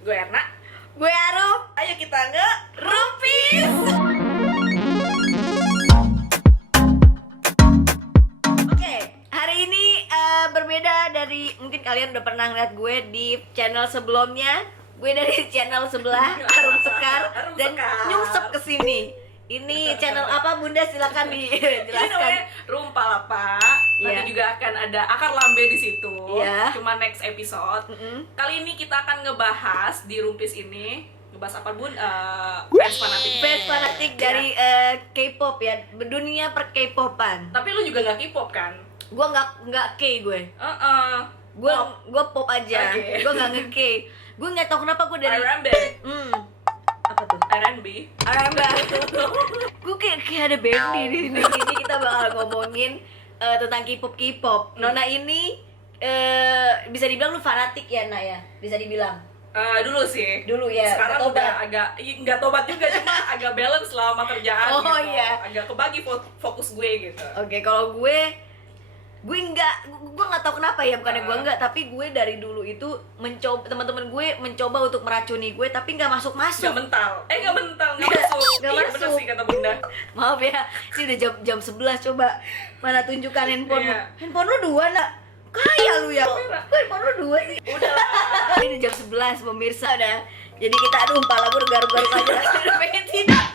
Gue Erna. Gue Arum. Ayo kita nge-rumpis. Oke, hari ini berbeda dari mungkin kalian udah pernah ngeliat gue di channel sebelumnya. Gue dari channel sebelah Arum Sekar Arum dan Sekar. nyungsep ke sini. Ini channel apa Bunda, silakan Ini dijelaskan. namanya Rumpalapa. Iya. Nanti juga akan ada akar lambe di situ. Iya. Cuma next episode. Kali ini kita akan ngebahas di Rumpis ini. Ngebahas apa Bun? Fans fanatik. Fans fanatik dari K-pop ya, dunia per K-popan. Tapi lu juga gak K-pop kan? Gue nggak K gue. Gue Pop. gue pop aja. Oke. Gue nggak nge-K. Gue nggak tahu kenapa gue dari R&B. apa tuh? R&B. R&B. Gue kayak ada band di sini. Ini kita bakal ngomongin tentang K-pop. Nona ini bisa dibilang lu fanatik ya, Nak ya? Bisa dibilang. Dulu sih. Dulu ya. Sekarang tobat. udah agak nggak tobat juga, cuma agak balance selama kerjaan. Oh, gitu. iya. Agak kebagi fokus gue gitu. Oke, kalau gue nggak tahu kenapa ya, bukannya gue nggak, tapi gue dari dulu itu mencoba, teman-teman gue mencoba untuk meracuni gue, tapi nggak masuk. Nggak mental, nggak masuk. Nggak Iya, masuk. bener sih kata Bunda. Maaf ya, sih udah jam 11, coba mana tunjukkan handphone lu. Iya. Handphone lu 2, Nak. Kaya lu ya. Kamera. Kok handphone lu 2 sih? Udah lah. Ini udah jam 11 pemirsa udah. Jadi kita aduh kepala gue udah garuk-garuk aja. Udah pengen tidak.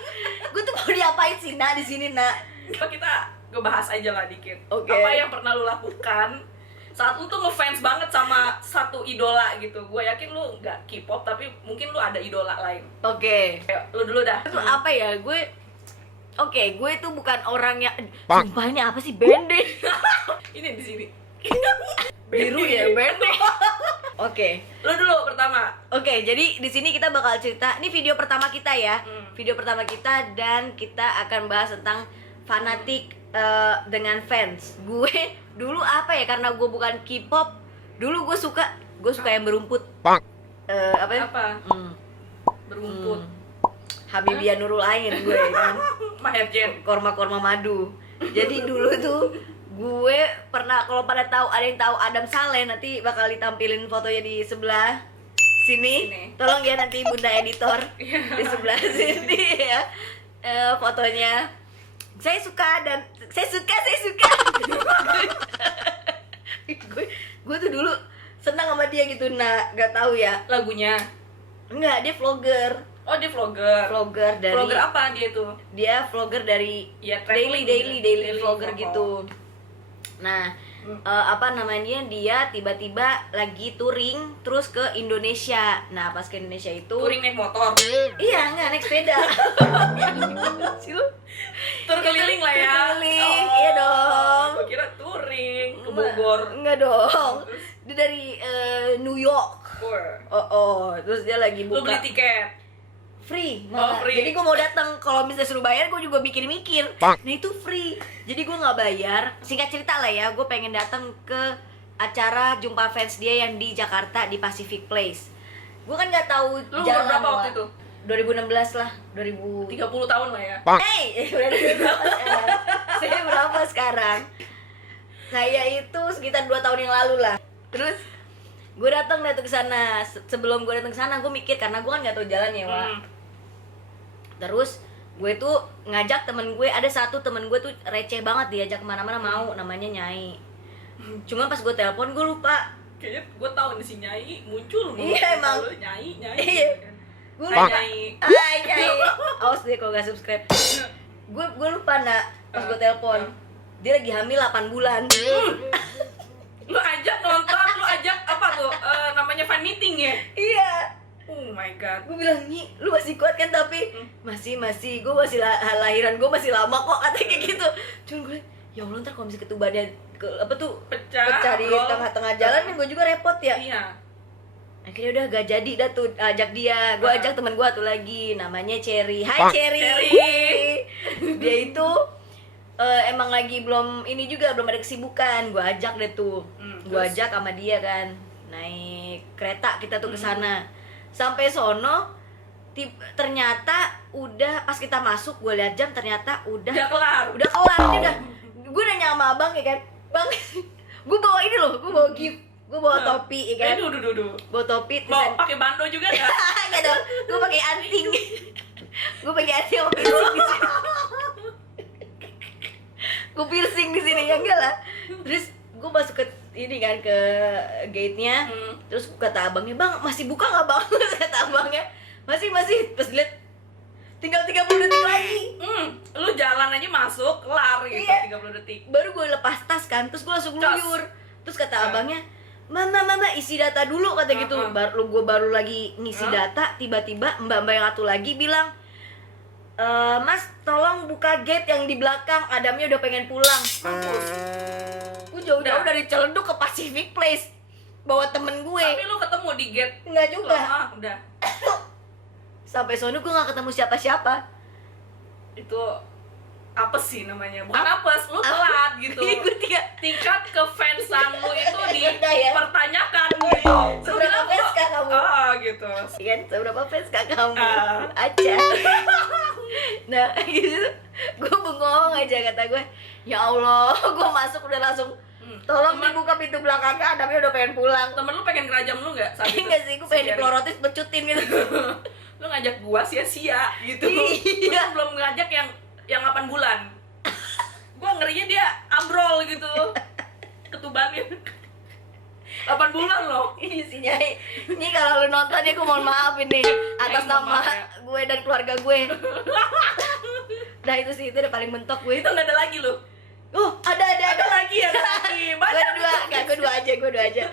Gue tuh mau diapain sih, Nak, di sini, Nak? Kita ngebahas aja lah dikit. Oke. Apa yang pernah lu lakukan saat lu tuh ngefans banget sama satu idola gitu? Gue yakin lu nggak K-pop, tapi mungkin lu ada idola lain. Oke. Ayo, lu dulu dah. Itu apa ya? Gue tuh bukan orang yang sumpah ini apa sih, bende. Ini di sini. Biru ya, bende. Oke. Lu dulu pertama. Oke, jadi di sini kita bakal cerita. Ini video pertama kita ya. Hmm. Video pertama kita, dan kita akan bahas tentang fanatik dengan fans. Gue dulu apa ya, karena gue bukan K-pop, dulu gue suka yang berumput. Apa ya? Apa? Hmm. Berumput. Habibia Nurul Ain gue kan. Maher Jen. Korma madu. Jadi dulu tuh gue pernah, kalau pada tahu, ada yang tahu Adam Saleh, nanti bakal ditampilin fotonya di sebelah sini. Tolong ya nanti Bunda editor di sebelah sini ya. Fotonya. Saya suka. gue tuh dulu senang sama dia gitu, Nak. Gak tahu ya. Lagunya. Enggak, dia vlogger. Oh, dia vlogger. Vlogger dari Vlogger apa dia tuh? Dia vlogger dari Ya, traveling daily gitu. vlogger vlog. gitu. Nah, apa namanya, dia tiba-tiba lagi touring terus ke Indonesia. Nah, pas ke Indonesia itu Touring naik motor. iya, nggak naik sepeda. Sih lu? Tur keliling lah ya. Keliling, iya dong. Gue kira touring ke Bogor. Enggak dong. Dia dari New York. Terus dia lagi Lu beli buka tiket. free, Oh, malah. free. Jadi gue mau datang, kalau misalnya suruh bayar gue juga mikir-mikir. Nah itu free, jadi gue nggak bayar. Singkat cerita lah ya, gue pengen datang ke acara jumpa fans dia yang di Jakarta di Pacific Place. Gue kan nggak tahu Lu umur jalan, berapa Wak. waktu itu? 2016 lah, 2000. 30 tahun lah ya. Udah 2000 berapa sekarang? Saya berapa sekarang? Saya itu sekitar 2 tahun yang lalu lah. Terus gue datang ke sana. Sebelum gue datang ke sana, gue mikir, karena gue kan nggak tahu jalan ya, Wak. Terus gue tuh ngajak temen gue, ada satu temen gue tuh receh banget, diajak kemana-mana mau, namanya Nyai. Cuma pas gue telepon gue lupa. Kayaknya gue tahu nih si Nyai muncul mulu. Iya, emang. Lalu Nyai. Iya. Gitu kan. Gue Hai, lupa. Nyai. Hai Nyai. Awas deh kalau gak subscribe. Gue lupa, Nak. Pas gue telepon, dia lagi hamil 8 bulan. Lu ajak nonton, lu ajak apa tuh? Namanya fan meeting ya? Iya. Oh my god. Gue bilang, Nyi, lu masih kuat kan? Tapi masih, gue masih lahiran gue masih lama kok, katanya kayak gitu. Cuman gue, ya Allah, ntar kalau misalnya ketubannya pecah di roll. tengah-tengah jalan kan gue juga repot ya. Iya. Akhirnya udah gak jadi dah tuh, ajak dia. Gue ajak temen gue tuh lagi, namanya Cherry. Hai Cherry. Dia itu emang lagi belum ada kesibukan. Gue ajak deh tuh. Gue Terus? ajak sama dia kan, naik kereta kita tuh ke sana. Sampai sono ternyata udah, pas kita masuk gue liat jam, ternyata udah kelar. Dia udah gue nanya sama abang ya kan, Bang, gue bawa ini loh, gue bawa gift. Gue bawa topi, ya kan? Duh. Bawa topi, Mau pakai bando juga nggak? Nggak dong, gue pakai anting. Gue pakai anting sama piercing di sini. Gue piercing di sini ya enggak lah. Terus gue masuk ke ini kan ke gate-nya. Terus kata abangnya, "Bang, masih buka nggak bang?" Kata abangnya, masih. Pas lihat tinggal 30 detik lagi. Lu jalan aja masuk, kelar gitu, Iya. 30 detik. Baru gue lepas tas kan, terus gue langsung luyur. Terus kata abangnya, Mama, isi data dulu," kata gitu. Gue baru lagi ngisi data, tiba-tiba mbak-mbak yang satu lagi bilang, "Mas, tolong buka gate yang di belakang, Adamnya udah pengen pulang." Gue jauh-jauh dari Ciledug ke Pacific Place bawa temen gue. Tapi lu ketemu di gate? Enggak juga. Udah. Sampai sono gue gak ketemu siapa-siapa. Itu apa sih namanya? Bukan apes, lu telat gitu. Tingkat kefansan lu itu dipertanyakan gitu. Seberapa fans kak kamu? Gitu. Kan seberapa fans kak kamu? Aja. Nah gitu, gue bengong aja, kata gue, ya Allah, gue masuk udah langsung, tolong dibuka pintu belakangnya, Adamnya udah pengen pulang. Temen lu pengen ngerajam lu nggak saat itu? Enggak sih, gue pengen diplorotis, pecutin gitu. Lu ngajak gua sia-sia gitu. Iya. Lu belum ngajak yang 8 bulan. Gua ngerinya dia ambrol gitu. Ketubannya 8 bulan loh. Isinya ini kalau lu nonton ya, gue mohon maaf ini atas nama gue dan keluarga gue. Nah itu sih, itu udah paling mentok gue. Itu nggak ada lagi lu. Oh, ada lagi. Banyak gue dua aja.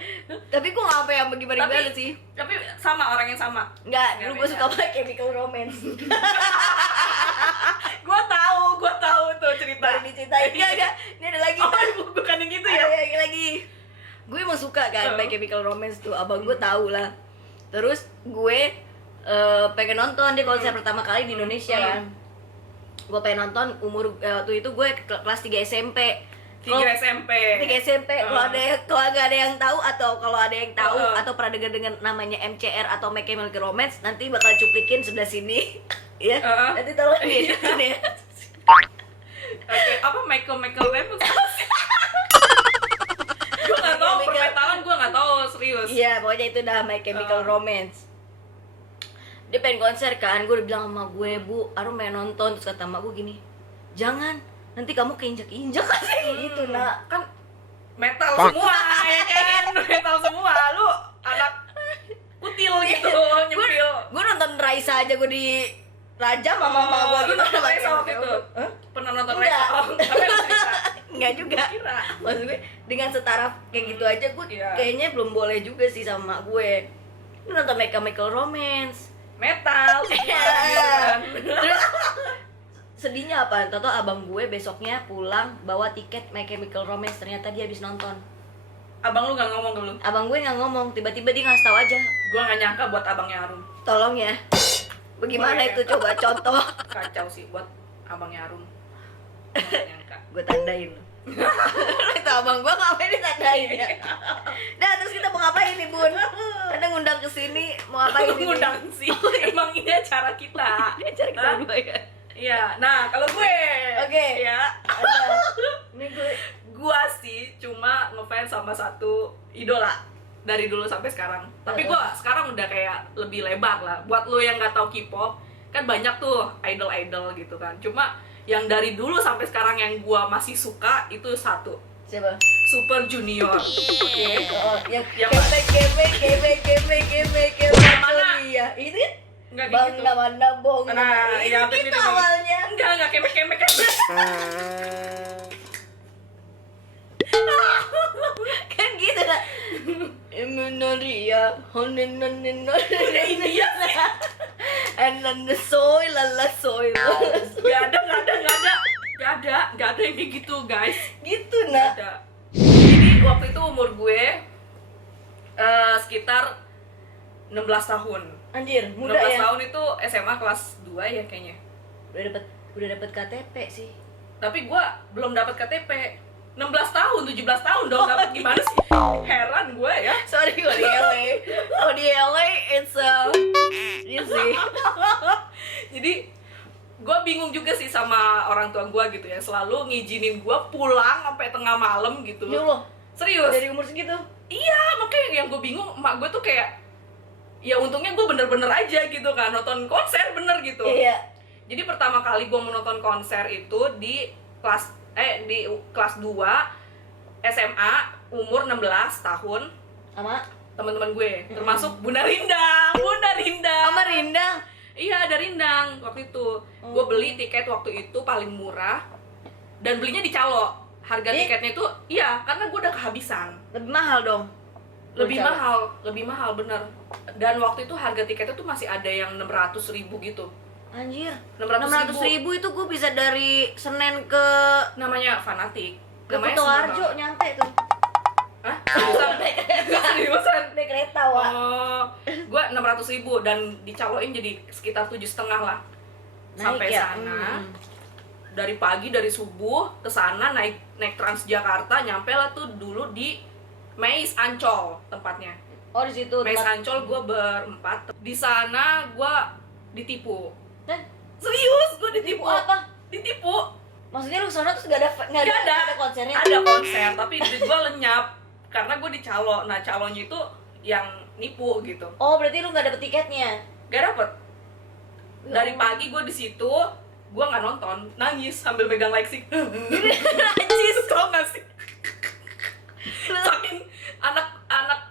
Tapi gue nggak sampai yang bagaimana sih. Tapi sama orang yang sama. Nggak, dulu gue suka banget Chemical Romance. Gua tahu tuh cerita. Baru diceritain. Enggak, ini ada lagi. Bukan yang gitu ya? Ada lagi. Gue emang suka kan My Chemical Romance tuh, abang gue tahu lah. Terus gue pengen nonton di konser pertama kali di Indonesia kan. Gue pengen nonton waktu itu gue kelas 3 SMP. 3 SMP. Kalau nggak ada yang tahu, atau kalau ada yang tahu atau pernah dengar namanya MCR atau My Chemical Romance, nanti bakal cuplikin sebelah sini. Ya. Nanti tolong dieditin ya. Oke, apa Michael Ramons? Gue nggak tahu permetalan, gue nggak tahu serius. Iya, pokoknya itu dah My Chemical Romance. Dia pengen konser kan, gue udah bilang sama gue, "Bu, Arum pengen nonton." Terus kata emak gue gini, "Jangan, nanti kamu keinjak-injak." Gitu, nak. Kan metal semua ya kan, metal semua. Lu anak kutil gitu, nyempil. Gue nonton Raisa aja, gue di Raja sama mama gue. Lu nonton Raisa waktu itu? Pernah nonton Raisa? Tapi lu cerita. Enggak juga. Kira. Maksud gue dengan setara kayak gitu aja, gue kayaknya belum boleh juga sih sama emak gue. Lu nonton My Chemical Romance, metal semua gitu kan. Terus sedihnya apa? Tato abang gue besoknya pulang bawa tiket My Chemical Romance, ternyata dia habis nonton. Abang lu nggak ngomong ke lu? Abang gue nggak ngomong, tiba-tiba dia ngasih tahu aja. Gue nggak nyangka buat abangnya Arum. Tolong ya. Bagaimana itu, coba contoh. Kacau sih buat abangnya Arum. Nggak nyangka. Gue tandain. Itu abang gue ngapain ditandain ya? Nah, terus kita mau ngapain nih, Bun? Anda ngundang ke sini mau ngapain ini? Ngundang sih. Emang ini acara kita. Acara kita berdua ya. Iya. Nah, kalau gue, Oke. ya. Ini Gue sih cuma ngefans sama satu idola dari dulu sampai sekarang. Tapi gue sekarang udah kayak lebih lebar lah. Buat lo yang nggak tahu K-pop, kan banyak tuh idol-idol gitu kan. Cuma yang dari dulu sampai sekarang yang gue masih suka itu satu. siapa? Super Junior. Oke. Oh, yang Yang keme mana? Iya, itu kan? Enggak Bang gitu. mana bong. Nah, ya itu awalnya. Enggak kemek-kemek kan. Kan gitu lah. Emenoria, honenonenor. Iya sih. And then the soil, la soil. Gak ada yang kayak gitu guys. Gitu Gak nah. ada. Jadi waktu itu umur gue sekitar 16 tahun. Anjir, 16 muda ya. tahun itu SMA kelas 2 ya kayaknya. Udah dapat KTP sih. Tapi gue belum dapat KTP. 16 tahun, 17 tahun dong dapat gimana sih? Heran gue ya. Sorry, kalau di LA. Kalau di LA it's easy. Jadi gue bingung juga sih sama orang tua gue gitu ya, selalu ngizinin gue pulang sampai tengah malam gitu. Ya Allah, Serius. dari umur segitu. Iya, makanya yang gue bingung, emak gue tuh kayak, ya untungnya gue bener-bener aja gitu kan, nonton konser bener gitu. Iya. Jadi pertama kali gue menonton konser itu di kelas 2 SMA, umur 16 tahun, Sama teman-teman gue, termasuk Bunda Rindang. sama Rindang. Iya, ada Rindang waktu itu. Gue beli tiket waktu itu paling murah dan belinya di Calo. Harga tiketnya itu, iya, karena gue udah kehabisan. Lebih mahal dong. Lebih mahal bener. Dan waktu itu harga tiketnya tuh masih ada yang 600.000 gitu. Anjir. 600.000 600.000 itu gue bisa dari Senen ke Namanya fanatik. Namanya Kutoarjo Sembang. nyampe tuh. Hah? Seriusan? Naik kereta, Wak. Oh, gue 600.000 dan dicaloin jadi sekitar 7,5 lah. Sampai Naik ya? sana. Dari pagi, dari subuh ke sana naik Transjakarta, nyampe lah tuh dulu di Mais Ancol tempatnya. Oh, di situ. Mais tempat- Ancol gue berempat. Di sana gue ditipu. Hah? Serius, gue ditipu. apa? Ditipu. Maksudnya lu sana tuh gak Gak ada konsernya? Ada konser, tapi duit gue lenyap karena gue dicalo. Nah, calonya itu yang nipu gitu. Oh, berarti lu gak dapet tiketnya? Gak dapet. Dari pagi gue di situ, gue nggak nonton, nangis sambil megang lightstick. Najis. Tau gak sih? Saking anak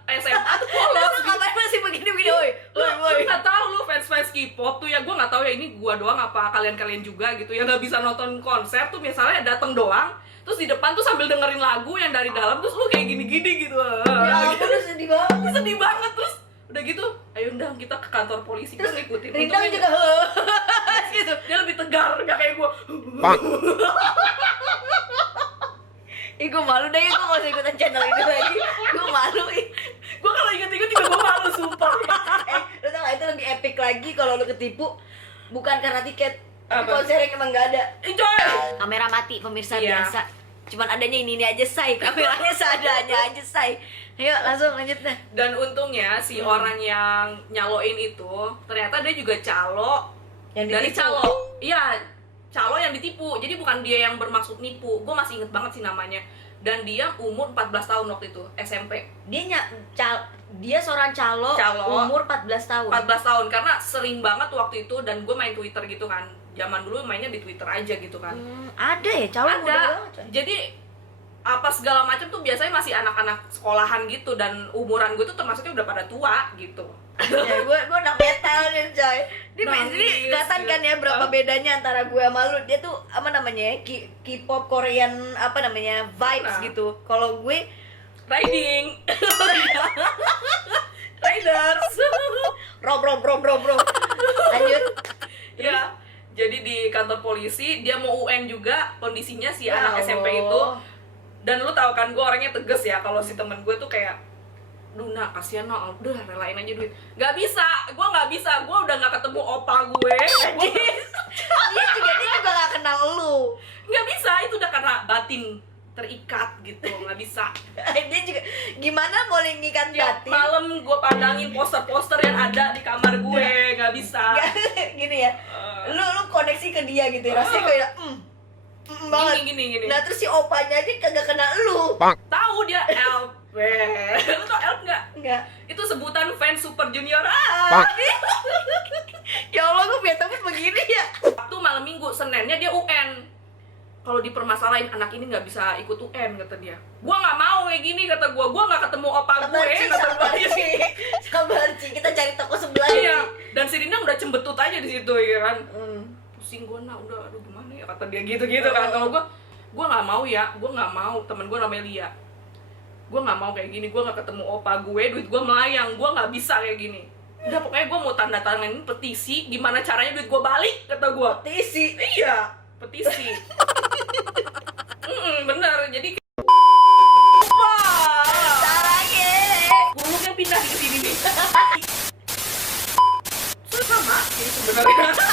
SMA tuh polos. Lu ngapain masih begini-begini, woi? Lu nggak tahu lu fans K-pop tuh ya, gue nggak tahu ya ini gue doang apa kalian juga gitu yang nggak bisa nonton konser tuh, misalnya dateng doang terus di depan tuh sambil dengerin lagu yang dari dalam terus lu kayak gini-gini gitu. Ya ampun, lu sedih banget. Sedih banget. Terus udah gitu, ayo undang kita ke kantor polisi, kita ngikutin. Rindang Untungnya juga gitu. dia lebih tegar, gak kayak gue. Ih, gue malu deh, gue gak usah ikutan channel ini lagi. Gue malu, ih. Gue kalau inget-inget juga gue malu, sumpah. Lu tau gak, itu lebih epic lagi kalau lu ketipu. Bukan karena tiket, tapi Apa? konser yang emang gak ada. Enjoy! Kamera mati, pemirsa Iya. biasa. Cuman adanya ini aja, say. Kameranya seadanya aja, say. Ayo, langsung lanjut dah. Dan untungnya si orang yang nyaloin itu ternyata dia juga calo Yang dari ditipu. calo. Iya, calo yang ditipu. Jadi bukan dia yang bermaksud nipu. Gue masih inget banget sih namanya. Dan dia umur 14 tahun waktu itu, SMP. Dia seorang calo, Calo. umur 14 tahun. 14 tahun karena sering banget waktu itu, dan gue main Twitter gitu kan. Zaman dulu mainnya di Twitter aja gitu kan. Ada ya calo muda Ada. banget, coy. Jadi apa segala macam tuh biasanya masih anak-anak sekolahan gitu, dan umuran gue tuh termasuknya udah pada tua gitu. Ya, gue anak metal nih, coy. Ini Nangis, kelihatan kan ya berapa bedanya antara gue sama lu. Dia tuh apa namanya ya, K-pop Korean apa namanya, vibes Nah. gitu. Kalau gue Riding. Riders. bro. Lanjut. Ya, jadi di kantor polisi dia mau UN juga, kondisinya si Ya anak SMP Allah. itu. Dan lu tahu kan gue orangnya tegas ya, kalau si temen gue tuh kayak, duh nak kasihan nak, udah relain aja duit. Gak bisa, gue udah gak ketemu opa gue. Dia juga gak kenal lu. Gak bisa, itu udah karena batin terikat gitu, nggak bisa. Dia juga gimana boleh ngikat Tiap batin? malam gue pandangin poster-poster yang ada di kamar gue, nggak bisa. Gini ya. Lu koneksi ke dia gitu ya. Rasanya kayak banget. Gini. Nah, terus si opanya aja kagak kenal lu. Tahu dia LP. Lu tau LP nggak? Enggak. Itu sebutan fans Super Junior. Ya Allah, gue biar temen begini ya. Waktu malam minggu, Seninnya dia UN. Kalau dipermasalahin anak ini nggak bisa ikut UN, kata dia. Gua nggak mau kayak gini, kata gua nggak ketemu opa gue, Sabar, Ci. Kita cari toko sebelah Iya. ya, Dan si Rindang udah cembetut aja di situ ya kan. Ci. Pusing gua nak, udah aduh gimana ya, kata dia gitu kan. Kalau gua nggak mau ya, gua nggak mau. Temen gua namanya Lia. Gua nggak mau kayak gini, gua nggak ketemu opa gue, duit gua melayang, gua nggak bisa kayak gini. Udah pokoknya gua mau tanda tanganin petisi, gimana caranya duit gua balik, kata gua. Petisi. Iya, petisi. Bener, jadi wah, Caranya. bulungnya pindah ke sini nih. Sama sih sebenarnya.